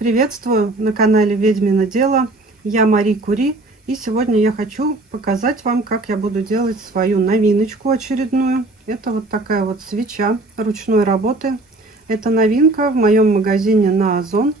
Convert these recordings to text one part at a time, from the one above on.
Приветствую на канале Ведьмино Дело. Я Мари Кури, и сегодня я хочу показать вам, как я буду делать свою новиночку очередную. Это вот такая вот свеча ручной работы. Это новинка в моем магазине на Озон.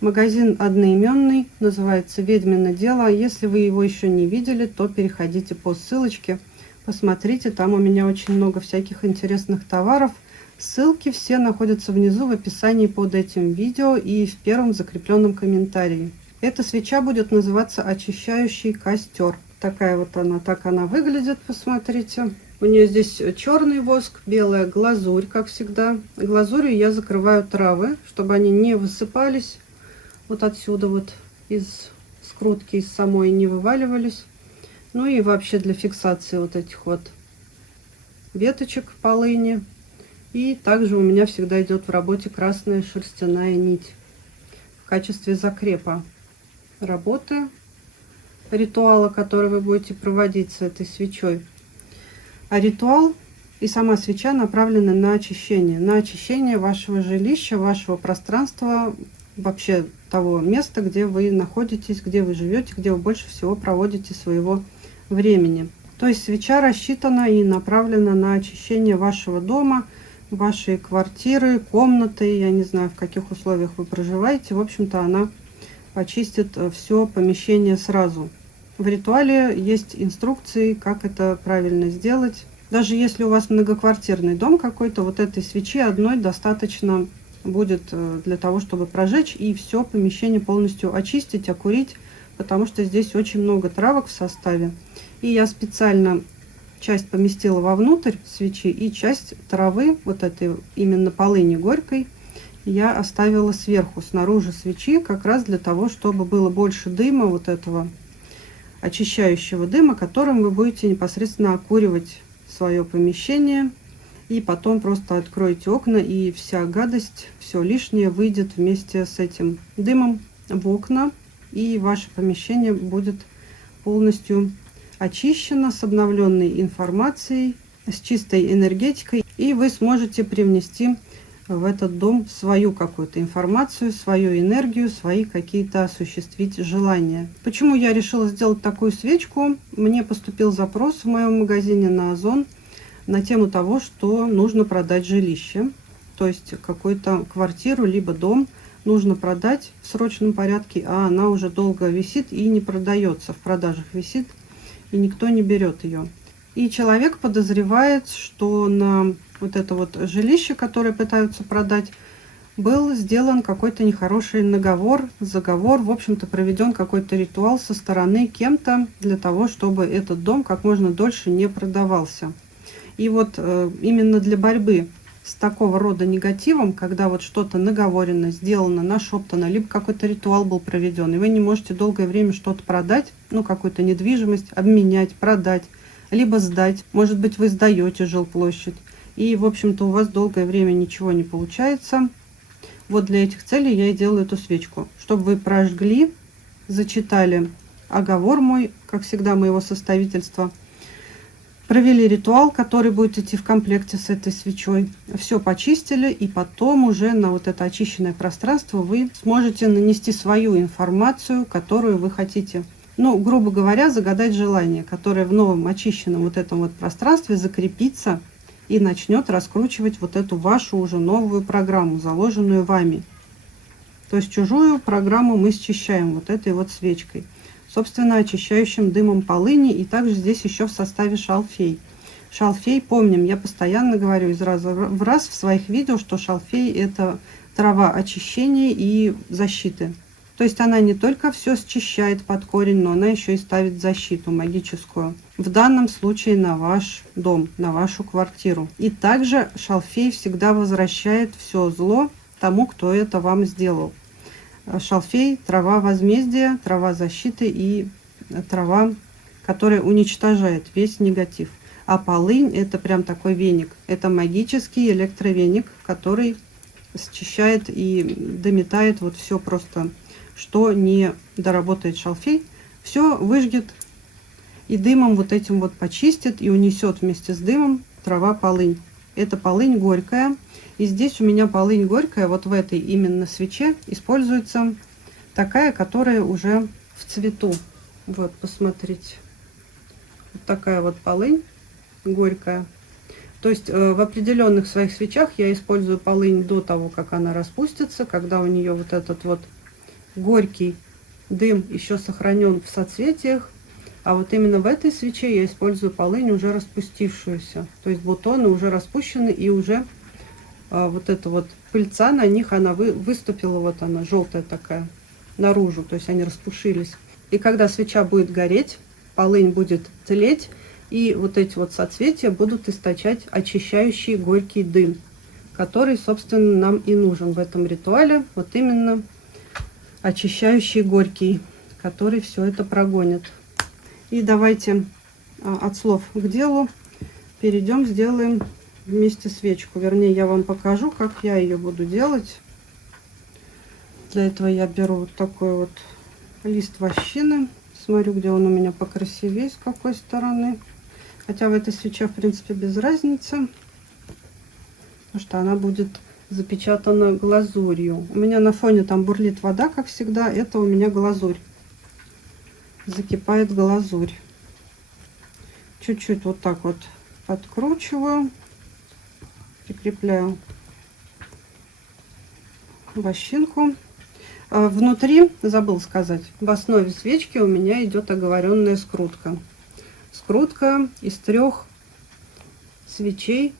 Магазин одноименный, называется Ведьмино Дело. Если вы его еще не видели, то переходите по ссылочке, посмотрите. Там у меня очень много всяких интересных товаров. Ссылки все находятся внизу в описании под этим видео и в первом закрепленном комментарии. Эта свеча будет называться очищающий костер. Такая вот она, так она выглядит, посмотрите. У нее здесь черный воск, белая глазурь, как всегда. Глазурью я закрываю травы, чтобы они не высыпались вот отсюда вот из скрутки, из самой не вываливались. Ну и вообще для фиксации вот этих вот веточек полыни. И также у меня всегда идет в работе красная шерстяная нить в качестве закрепа работы ритуала, который вы будете проводить с этой свечой. А ритуал и сама свеча направлены на очищение вашего жилища, вашего пространства, вообще того места, где вы находитесь, где вы живете, где вы больше всего проводите своего времени. То есть свеча рассчитана и направлена на очищение вашего дома, вашей квартиры, комнаты, я не знаю, в каких условиях вы проживаете. В общем-то, она почистит все помещение сразу. В ритуале есть инструкции, как это правильно сделать. Даже если у вас многоквартирный дом какой-то, вот этой свечи одной достаточно будет для того, чтобы прожечь и все помещение полностью очистить, окурить, потому что здесь очень много травок в составе. И я специально часть поместила вовнутрь свечи, и часть травы, вот этой именно полыни горькой, я оставила сверху, снаружи свечи, как раз для того, чтобы было больше дыма, вот этого очищающего дыма, которым вы будете непосредственно окуривать свое помещение. И потом просто откроете окна, и вся гадость, все лишнее выйдет вместе с этим дымом в окна, и ваше помещение будет полностью очищена, с обновленной информацией, с чистой энергетикой, и вы сможете привнести в этот дом свою какую-то информацию, свою энергию, свои какие-то осуществить желания. Почему я решила сделать такую свечку? Мне поступил запрос в моем магазине на Озон на тему того, что нужно продать жилище, то есть какую-то квартиру либо дом нужно продать в срочном порядке, а она уже долго висит и не продается, в продажах висит, и никто не берет ее. И человек подозревает, что на вот это вот жилище, которое пытаются продать, был сделан какой-то нехороший заговор, в общем-то проведен какой-то ритуал со стороны кем-то для того, чтобы этот дом как можно дольше не продавался. И вот именно для борьбы с такого рода негативом, когда вот что-то наговорено, сделано, нашептано, либо какой-то ритуал был проведен, и вы не можете долгое время что-то продать, ну, какую-то недвижимость, обменять, продать, либо сдать. Может быть, вы сдаете жилплощадь, и, в общем-то, у вас долгое время ничего не получается. Вот для этих целей я и делаю эту свечку, чтобы вы прожгли, зачитали оговор мой, как всегда, моего составительства, провели ритуал, который будет идти в комплекте с этой свечой. Все почистили, и потом уже на вот это очищенное пространство вы сможете нанести свою информацию, которую вы хотите. Ну, грубо говоря, загадать желание, которое в новом очищенном вот этом вот пространстве закрепится и начнет раскручивать вот эту вашу уже новую программу, заложенную вами. То есть чужую программу мы счищаем вот этой вот свечкой, собственно, очищающим дымом полыни, и также здесь еще в составе шалфей. Шалфей, помним, я постоянно говорю из раза в раз в своих видео, что шалфей — это трава очищения и защиты. То есть она не только все счищает под корень, но она еще и ставит защиту магическую. В данном случае на ваш дом, на вашу квартиру. И также шалфей всегда возвращает все зло тому, кто это вам сделал. Шалфей — трава возмездия, трава защиты и трава, которая уничтожает весь негатив. А полынь — это прям такой веник. Это магический электровеник, который счищает и дометает вот все просто, что не доработает шалфей, все выжгет и дымом вот этим вот почистит и унесет вместе с дымом трава полынь. Это полынь горькая. И здесь у меня полынь горькая, вот в этой именно свече используется такая, которая уже в цвету. Вот, посмотрите. Вот такая вот полынь горькая. То есть в определенных своих свечах я использую полынь до того, как она распустится, когда у нее вот этот вот горький дым еще сохранен в соцветиях. А вот именно в этой свече я использую полынь уже распустившуюся. То есть бутоны уже распущены, и уже вот эта вот пыльца на них, она выступила, вот она желтая такая, наружу. То есть они распушились. И когда свеча будет гореть, полынь будет тлеть, и вот эти вот соцветия будут источать очищающий горький дым, который, собственно, нам и нужен в этом ритуале. Вот именно очищающий горький, который все это прогонит. И давайте от слов к делу перейдем, сделаем вместе свечку. Вернее, я вам покажу, как я ее буду делать. Для этого я беру вот такой вот лист вощины. Смотрю, где он у меня покрасивее, с какой стороны. Хотя в этой свече, в принципе, без разницы, потому что она будет запечатана глазурью. У меня на фоне там бурлит вода, как всегда. Это у меня глазурь. Закипает глазурь. Чуть-чуть вот так вот подкручиваю, прикрепляю вощинку. Внутри, забыл сказать, в основе свечки у меня идет оговоренная скрутка. Скрутка из 3 свечей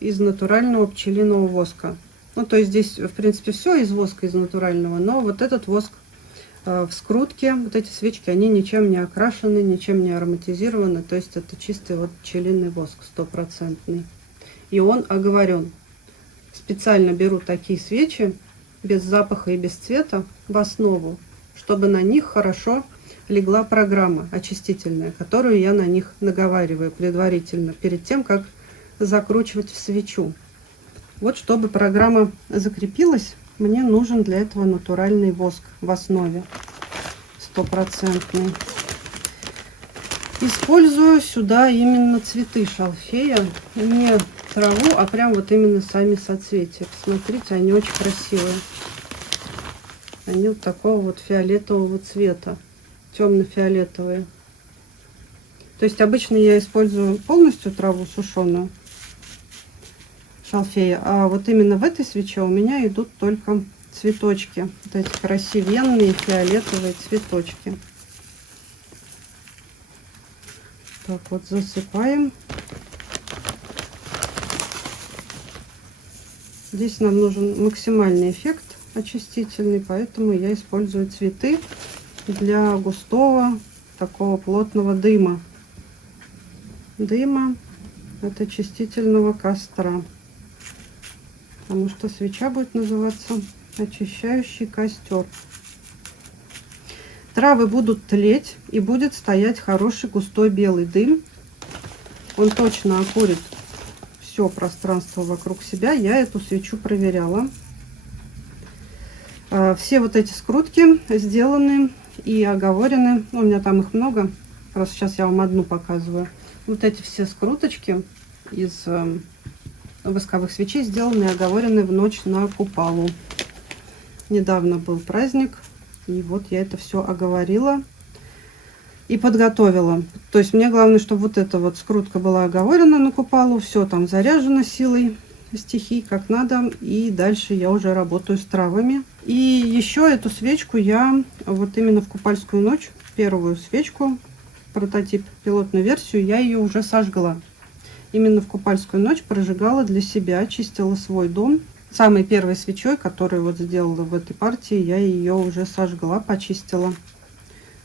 из натурального пчелиного воска. Ну, то есть здесь, в принципе, все из воска, из натурального, но вот этот воск в скрутке, вот эти свечки, они ничем не окрашены, ничем не ароматизированы, то есть это чистый вот пчелиный воск, 100%. И он оговорен. Специально беру такие свечи, без запаха и без цвета, в основу, чтобы на них хорошо легла программа очистительная, которую я на них наговариваю предварительно, перед тем, как закручивать в свечу. Вот, чтобы программа закрепилась, мне нужен для этого натуральный воск в основе, 100%. Использую сюда именно цветы шалфея, не траву, а прям вот именно сами соцветия. Посмотрите, они очень красивые. Они вот такого вот фиолетового цвета, темно-фиолетовые. То есть обычно я использую полностью траву сушеную шалфея, а вот именно в этой свече у меня идут только цветочки, вот эти красивенные фиолетовые цветочки. Так вот, засыпаем. Здесь нам нужен максимальный эффект очистительный, поэтому я использую цветы для густого такого плотного дыма от очистительного костра, потому что свеча будет называться очищающий костер. Травы будут тлеть, и будет стоять хороший густой белый дым. Он точно окурит все пространство вокруг себя. Я эту свечу проверяла. Все вот эти скрутки сделаны и оговорены. У меня там их много. Просто сейчас я вам одну показываю. Вот эти все скруточки из восковых свечей сделаны и оговорены в ночь на Купалу. Недавно был праздник. И вот я это все оговорила и подготовила. То есть мне главное, чтобы вот эта вот скрутка была оговорена на Купалу. Все там заряжено силой стихий как надо. И дальше я уже работаю с травами. И еще эту свечку я вот именно в Купальскую ночь, первую свечку, прототип, пилотную версию, я ее уже сожгла. Именно в Купальскую ночь прожигала для себя, очистила свой дом. Самой первой свечой, которую вот сделала в этой партии, я ее уже сожгла, почистила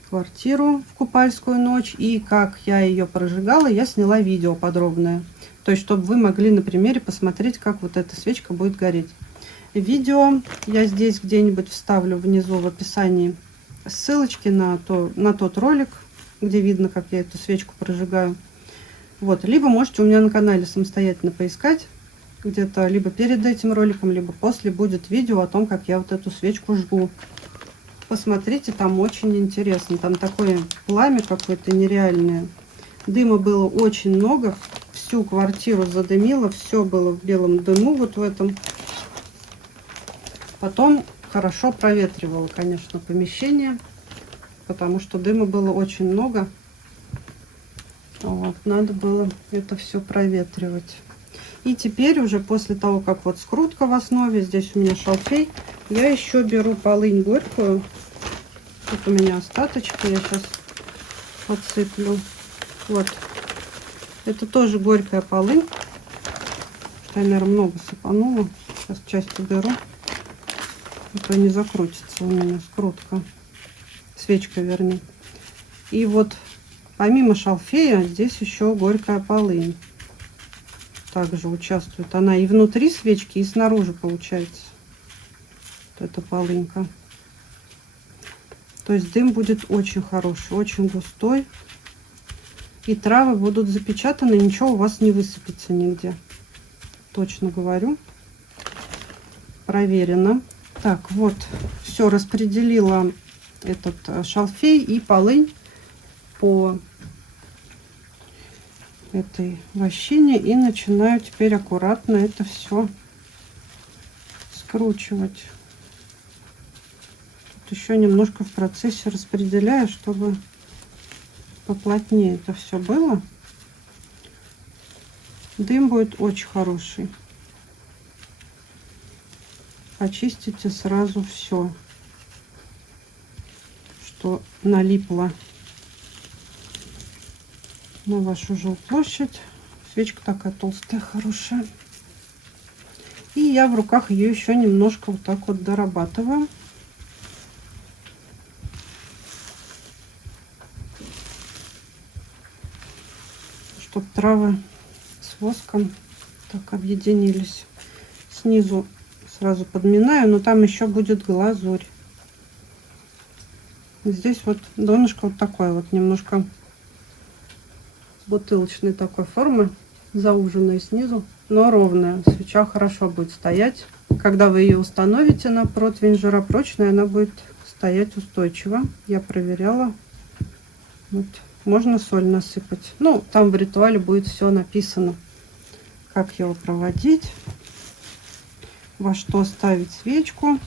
квартиру в Купальскую ночь. И как я ее прожигала, я сняла видео подробное. То есть, чтобы вы могли на примере посмотреть, как вот эта свечка будет гореть. Видео я здесь где-нибудь вставлю внизу в описании ссылочки на тот ролик, где видно, как я эту свечку прожигаю. Вот, либо можете у меня на канале самостоятельно поискать. Где-то либо перед этим роликом, либо после будет видео о том, как я вот эту свечку жгу. Посмотрите, там очень интересно. Там такое пламя какое-то нереальное. Дыма было очень много. всю квартиру задымило, все было в белом дыму вот в этом. Потом хорошо проветривала, конечно, помещение, потому что дыма было очень много. Вот, надо было это все проветривать. И теперь уже после того, как вот скрутка в основе, здесь у меня шалфей, я еще беру полынь горькую. Тут у меня остаточки, я сейчас подсыплю. Вот. Это тоже горькая полынь. Я, наверное, много сыпанула. Сейчас часть уберу. А то не закрутится у меня скрутка. Свечка, вернее. И вот помимо шалфея здесь еще горькая полынь также участвует. Она и внутри свечки, и снаружи получается. Вот эта полынька. То есть дым будет очень хороший, очень густой. И травы будут запечатаны, ничего у вас не высыпется нигде. Точно говорю. Проверено. Так, вот, все, распределила этот шалфей и полынь по этой вощине. И начинаю теперь аккуратно это все скручивать. Тут еще немножко в процессе распределяю, чтобы поплотнее это все было. Дым будет очень хороший. Очистите сразу все, что налипло на вашу жилплощадь. Свечка такая толстая, хорошая. И я в руках ее еще немножко вот так вот дорабатываю. Чтобы травы с воском так объединились. Снизу сразу подминаю, но там еще будет глазурь. Здесь вот донышко вот такое вот, немножко бутылочной такой формы, зауженная снизу, но ровная. Свеча хорошо будет стоять. Когда вы ее установите на противень жаропрочный, она будет стоять устойчиво. Я проверяла. Вот. Можно соль насыпать. Ну, там в ритуале будет все написано, как его проводить, во что ставить свечку,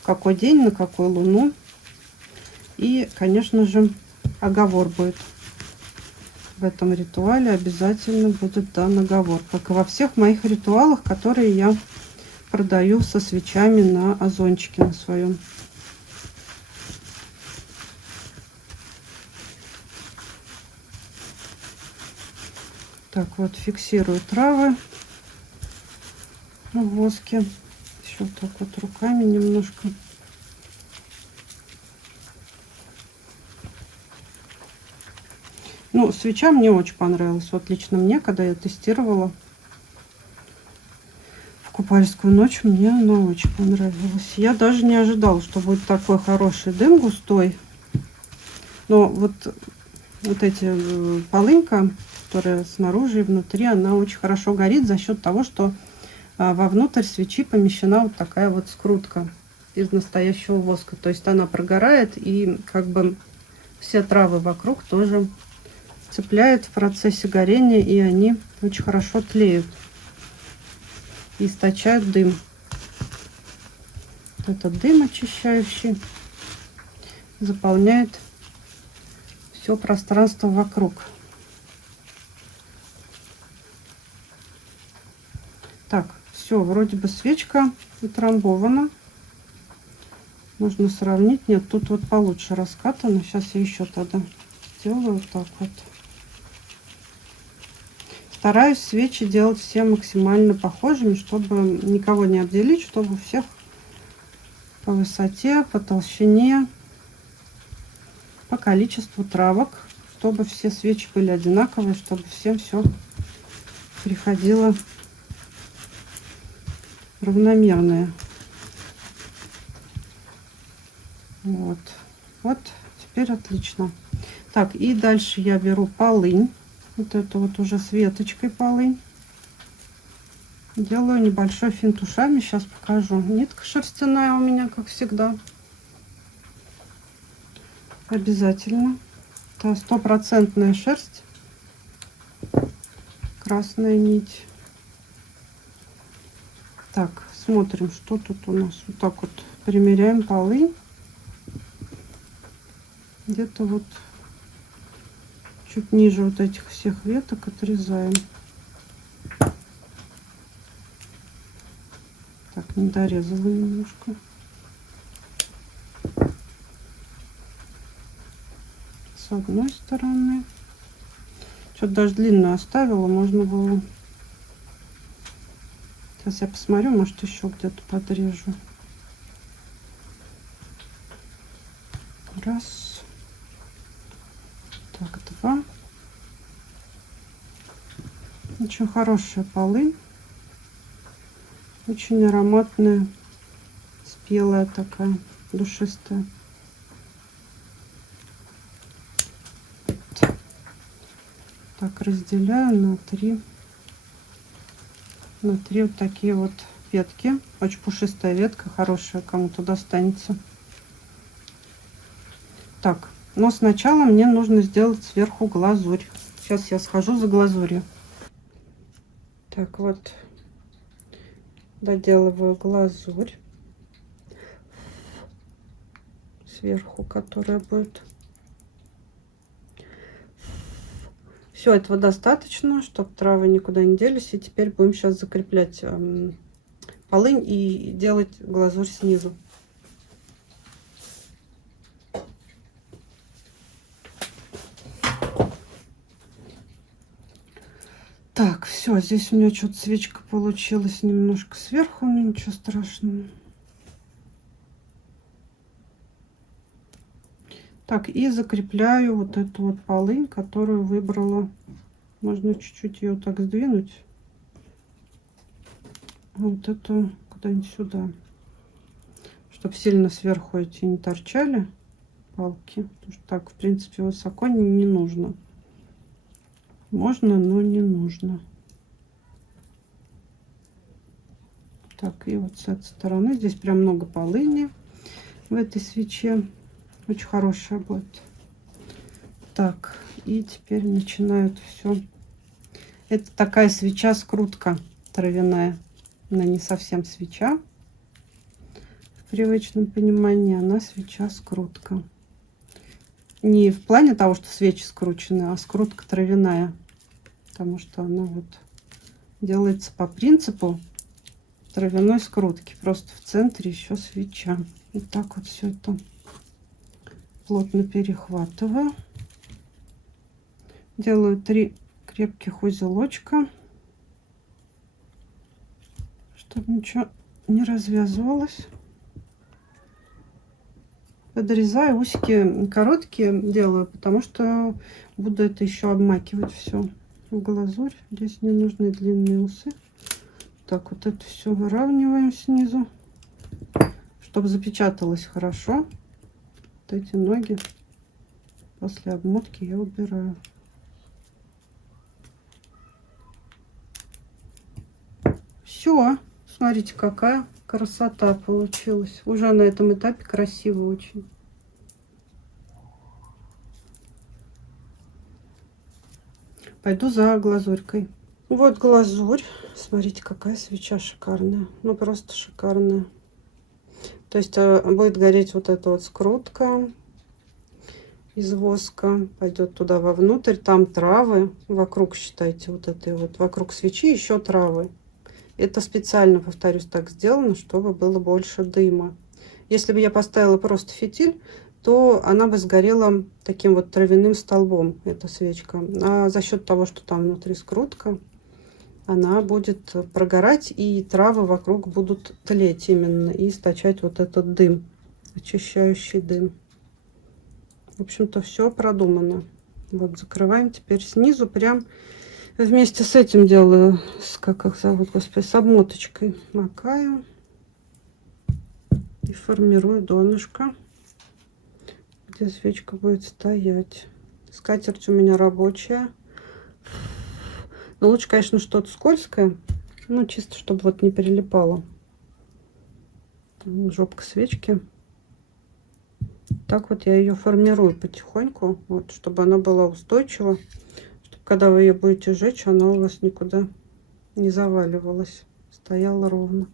в какой день, на какую луну. И, конечно же, оговор будет. В этом ритуале обязательно будет дан оговор, как и во всех моих ритуалах, которые я продаю со свечами на озончике на своем. Так вот, фиксирую травы в воске. Еще так вот руками немножко. Ну, свеча мне очень понравилась. Вот лично мне, когда я тестировала в купальскую ночь, мне она очень понравилась. Я даже не ожидала, что будет такой хороший дым густой. Но вот эти полынька, которая снаружи и внутри, она очень хорошо горит за счет того, что вовнутрь свечи помещена вот такая вот скрутка из настоящего воска. То есть она прогорает, и как бы все травы вокруг тоже цепляют в процессе горения, и они очень хорошо тлеют и источают дым. Вот этот дым очищающий заполняет все пространство вокруг. Так, все, вроде бы свечка утрамбована. Можно сравнить. Нет, тут вот получше раскатано. Сейчас я еще тогда сделаю вот так вот. Стараюсь свечи делать все максимально похожими, чтобы никого не обделить, чтобы у всех по высоте, по толщине, по количеству травок, чтобы все свечи были одинаковые, чтобы всем все приходило равномерное. Вот. Вот теперь отлично. Так, и дальше я беру полынь. Вот эту вот уже с веточкой полынь. Делаю небольшой финт ушами. Сейчас покажу. Нитка шерстяная у меня, как всегда. Обязательно. Это стопроцентная шерсть. красная нить. Так, смотрим, что тут у нас. Вот так вот примеряем полынь. Где-то вот чуть ниже вот этих всех веток отрезаем. Так, не дорезала немножко. С одной стороны. Что-то даже длинную оставила, можно было. Сейчас я посмотрю, может еще где-то подрежу. Раз. Так, два. Очень хорошая полынь. Очень ароматная, спелая такая, душистая. Так, разделяю на три вот такие вот ветки. Очень пушистая ветка, хорошая, кому-то достанется. Так, но сначала мне нужно сделать сверху глазурь. Сейчас я схожу за глазурью. Так, вот доделываю глазурь сверху, которая будет. Все, этого достаточно, чтобы травы никуда не делись. И теперь будем сейчас закреплять полынь и делать глазурь снизу. Так, все, здесь у меня что-то свечка получилась немножко сверху, но ничего страшного. Так, и закрепляю вот эту вот полынь, которую выбрала. Можно чуть-чуть ее так сдвинуть. Вот эту куда-нибудь сюда. Чтобы сильно сверху эти не торчали палки. Потому что так, в принципе, высоко не нужно. Можно, но не нужно. Так, и вот с этой стороны. Здесь прям много полыни в этой свече. Очень хорошая будет. Так, и теперь начинают все. Это такая свеча-скрутка травяная. Она не совсем свеча. В привычном понимании она свеча-скрутка. Не в плане того, что свечи скручены, а скрутка травяная. Потому что она вот делается по принципу травяной скрутки. Просто в центре еще свеча. Вот так вот все это плотно перехватываю. Делаю 3 крепких узелочка, чтобы ничего не развязывалось. Подрезаю, усики короткие делаю, потому что буду это еще обмакивать все в глазурь. Здесь не нужны длинные усы. Так, вот это все выравниваем снизу, чтобы запечаталось хорошо. Вот эти ноги после обмотки я убираю. Все, смотрите, какая красота получилась. Уже на этом этапе красиво очень. Пойду за глазурькой. Вот глазурь. Смотрите, какая свеча шикарная. Ну, просто шикарная. То есть будет гореть вот эта вот скрутка из воска. Пойдет туда вовнутрь. Там травы вокруг, считайте, вот этой вот. Вокруг свечи еще травы. Это специально, повторюсь, так сделано, чтобы было больше дыма. Если бы я поставила просто фитиль, то она бы сгорела таким вот травяным столбом, эта свечка. А за счет того, что там внутри скрутка, она будет прогорать, и травы вокруг будут тлеть именно и источать вот этот дым, очищающий дым. В общем-то, все продумано. Вот закрываем теперь снизу прям. Вместе с этим делаю, как их зовут, господи, с обмоточкой макаю и формирую донышко, где свечка будет стоять. Скатерть у меня рабочая. Но лучше, конечно, что-то скользкое, ну, чисто, чтобы вот не прилипало. Жопка свечки. Так вот я ее формирую потихоньку, вот, чтобы она была устойчива. когда вы ее будете жечь, она у вас никуда не заваливалась, стояла ровно.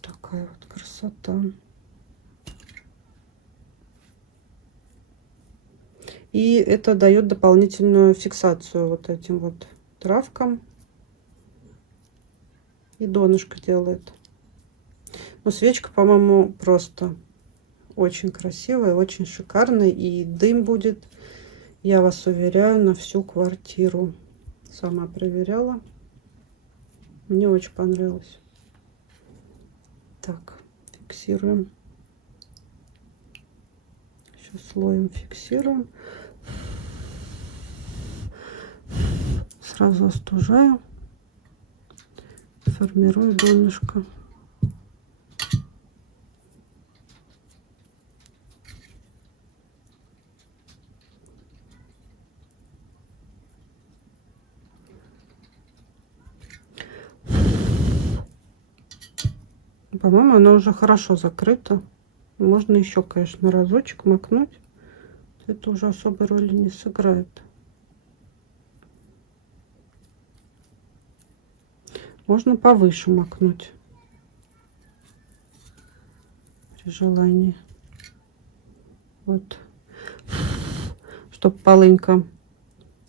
Такая вот красота. И это дает дополнительную фиксацию вот этим вот травкам. И донышко делает. Но свечка, по-моему, просто очень красивая, очень шикарная. И дым будет, я вас уверяю, на всю квартиру. Сама проверяла. Мне очень понравилось. Так, фиксируем. Еще слоем фиксируем. Сразу остужаю. Формирую донышко. По-моему, она уже хорошо закрыта. Можно еще, конечно, разочек макнуть. Это уже особой роли не сыграет. Можно повыше макнуть при желании. Вот. Чтобы полынька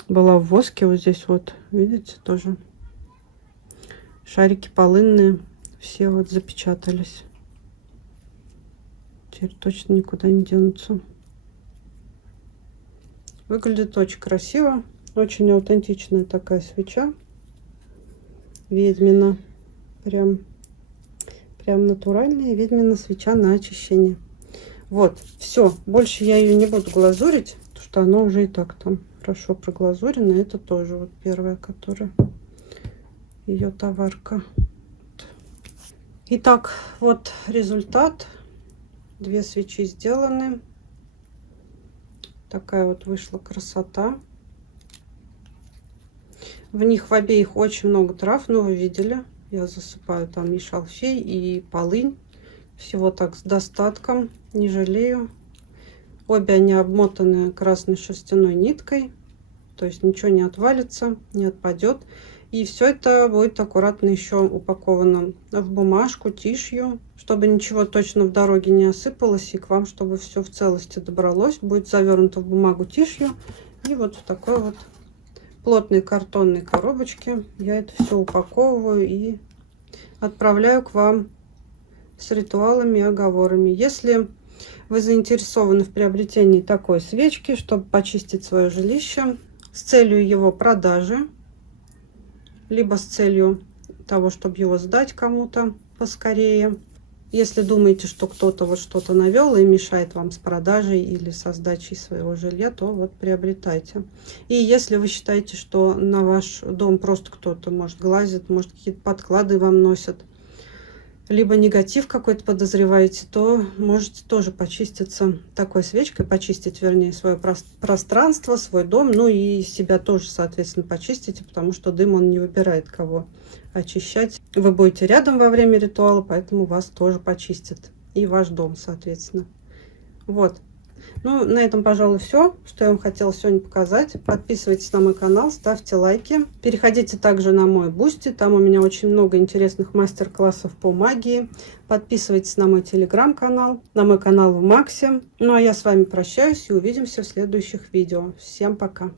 была в воске. Вот здесь вот, видите, тоже шарики полынные все вот запечатались. Теперь точно никуда не денутся. Выглядит очень красиво. Очень аутентичная такая свеча. Ведьмина. Прям натуральная ведьмина свеча на очищение. Вот, все. Больше я ее не буду глазурить, потому что она уже и так там хорошо проглазурена. Это тоже вот первая, которая ее товарка. Итак, вот результат. 2 свечи сделаны. Такая вот вышла красота. В них в обеих очень много трав, но вы видели. Я засыпаю там и шалфей, и полынь. Всего так с достатком, не жалею. Обе они обмотаны красной шерстяной ниткой. То есть ничего не отвалится, не отпадет. И все это будет аккуратно еще упаковано в бумажку, тишью, чтобы ничего точно в дороге не осыпалось. И к вам, чтобы все в целости добралось. Будет завернуто в бумагу тишью. И вот в такой вот плотной картонной коробочке я это все упаковываю и отправляю к вам с ритуалами и оговорами. Если вы заинтересованы в приобретении такой свечки, чтобы почистить свое жилище с целью его продажи, либо с целью того, чтобы его сдать кому-то поскорее. Если думаете, что кто-то вот что-то навел и мешает вам с продажей или со сдачей своего жилья, то вот приобретайте. И если вы считаете, что на ваш дом просто кто-то, может, глазит, может, какие-то подклады вам носят, либо негатив какой-то подозреваете, то можете тоже почиститься такой свечкой, почистить, вернее, свое пространство, свой дом, ну и себя тоже, соответственно, почистите, потому что дым, он не выбирает, кого очищать. Вы будете рядом во время ритуала, поэтому вас тоже почистят. И ваш дом, соответственно. Вот. Ну, на этом, пожалуй, все, что я вам хотела сегодня показать. Подписывайтесь на мой канал, ставьте лайки. Переходите также на мой Бусти. Там у меня очень много интересных мастер-классов по магии. Подписывайтесь на мой телеграм-канал, на мой канал в Максе. Ну, а я с вами прощаюсь и увидимся в следующих видео. Всем пока!